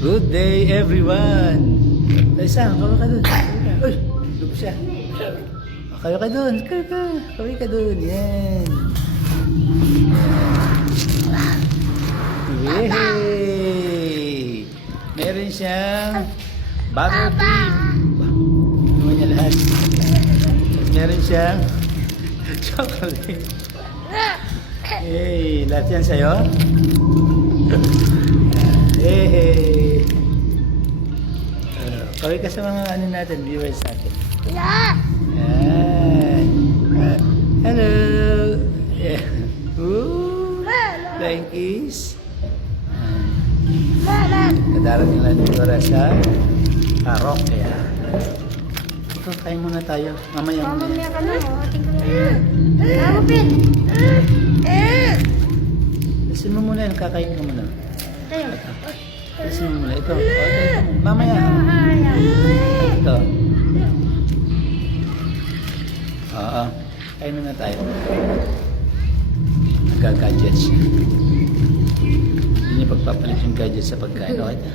Good day, everyone! Isa, kaway ka dun. Uy, lupo siya. Kaway ka dun. Kaway ka dun. Yan. Yay! Meron siyang bubble tea. Naman niya lahat. Meron siyang chocolate. Hey, lahat yan sa'yo? Hey! Kaway ka sa mga ano natin, viewers natin. Yan. Hello! Yeah. Ooh! Flying kiss. Kadarating lang dito sa Karok. Kaya. Ito, kain muna tayo. Mamaya muna. Mamaya ka na. Mamapin. Lasin mo muna yan. Kakain ka muna. Tayo. Lasin mo muna. Ito. Mamaya. Ito. Oo. Kain muna tayo. Nagka-gadgets siya. Hindi niya pagpapalit yung gadgets sa pagkain. Okay na.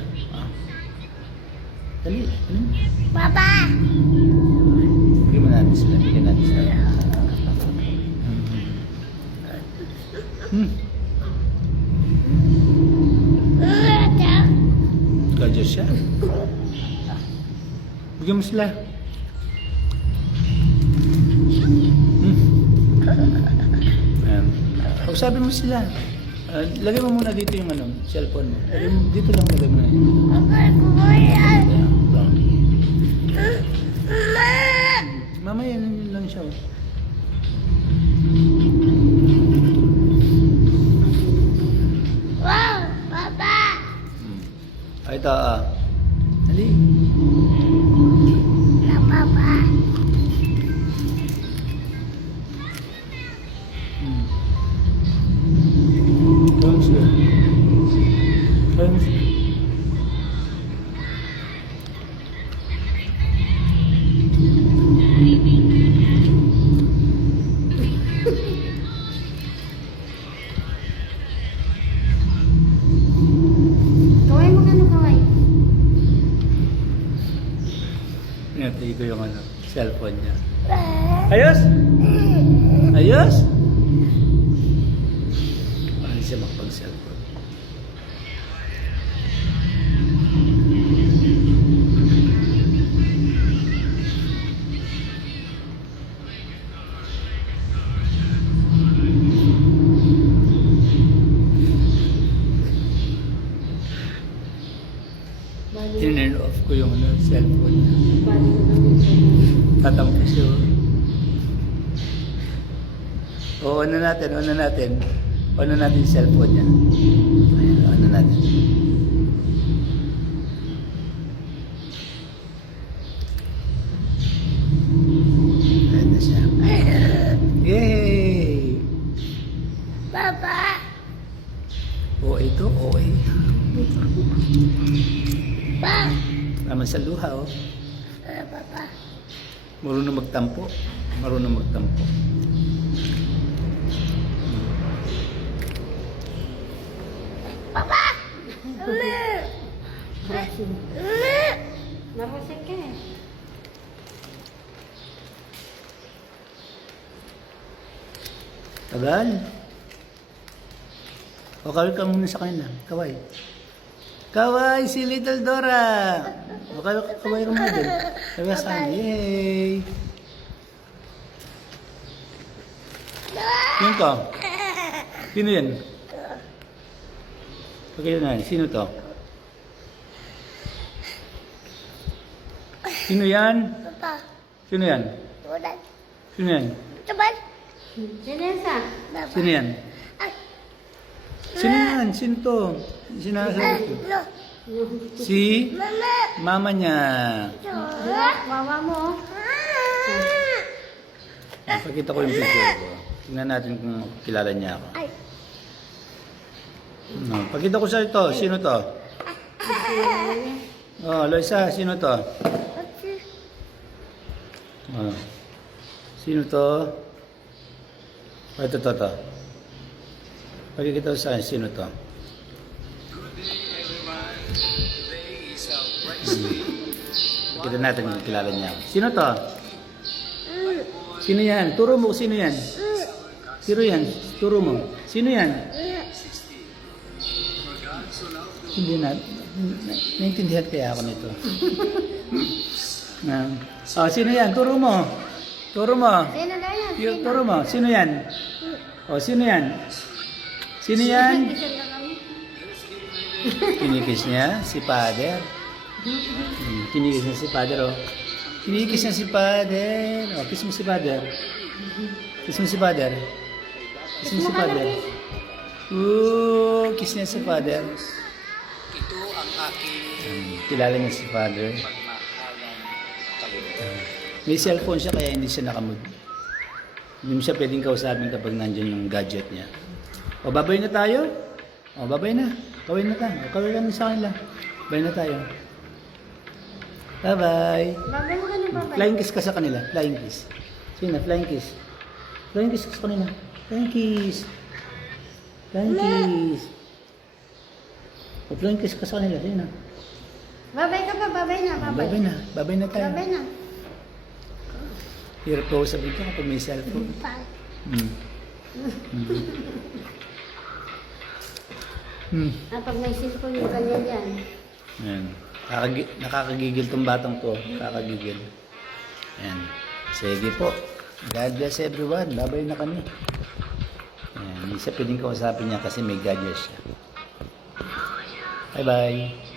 Dali. Papa. Bigyan mo natin sila. Bigyan natin sila. Gadgets siya. Bigyan mo sila. Ayan. Sabi mo sila. Lagay mo muna dito yung ano, cellphone mo. Lagay mo, dito lang lagay mo na. Mamaya yun lang siya. Wow, Papa. Ito, Dali. Na Papa. Kain siya. Kain siya. Kaway mo gano'n kaway. Pinatay ko yung ano, cellphone niya. Ayos? Ayos? Paano siya makapag-cellphone? Turn off ko yung ano, cellphone niya. Tatampo siya. O, ano natin. Ano natin yung cellphone niya. Ayan, ano natin. Ayan na siya. Yay! Papa. O, ito, OA. Pa. Naman sa luha, oh. Papa. Marunong magtampo. Papa. Narusik ka eh. Tagal. O, kaway ka muna sa kanila. Kaway. Kaway, si Little Dora. O, kaway ka muna din. Kaway sa akin. Yay! Yun ka. Sino yan? Pagkayo na. Sino to? Sino yan? Papa. Sino yan? Tulan. Sino yan? Tuban. Janessa. Sino yan? Sino yan? Sino to? Sinasabi ko. No. Si Mama. mama niya. Wawa mo. Pakita ko yung picture ko. Tingnan natin kung kilala niya ako. Ay. No, pakita ko sa ito. Sino to? Oh, Loisa, sino to? Oh. Sino to? Oh, ito. Pakikita ko sa akin, sino to? Kita natin kung kilala niya. Sino to? Sino yan? Turo mo, sino yan? Sino yan? Turo mo. Sino yan? Hindi na. Naintindihan kaya ako nito. Sino yan? Turo mo. Turo mo. Sino daw yan? Turo mo. Sino yan? Sino yan? Sino yan? Kinikis niya si Father. Kinikis niya si Father, oh. Kinikis niya si Father. Kiss mo si Father. Kiss mo si Father. Kiss mo si Father. Kiss niya si Father. Ito ang aking Kilala niya si Father. May cellphone siya kaya hindi siya nakamod. Hindi mo siya pwedeng kausapin kapag nandiyan yung gadget niya. Babay na tayo? Babay na. Kawin na tayo. Kawin lang sa kanila. Babay na tayo. Bye-bye. Babay mo ka na babay. Flying kiss ka sa kanila. Flying kiss. Sino? Flying kiss. Flying kiss ka sa kanila. Flying kiss. Flying kiss. Flying kiss ka sa kanila. Sino? Babay ka pa, babay na, babay. Babay na. Babay na tayo. Babay na. Hirap ko sabihin ka kapag may cellphone. Pag may cellphone yung kanya dyan. Ayan. Nakakagigil tong batang to. Nakakagigil. Ayan. Sige po. God bless everyone. Babay na kami. Ayan. Hindi siya pwedeng kausapin niya kasi may gadget siya. Bye-bye.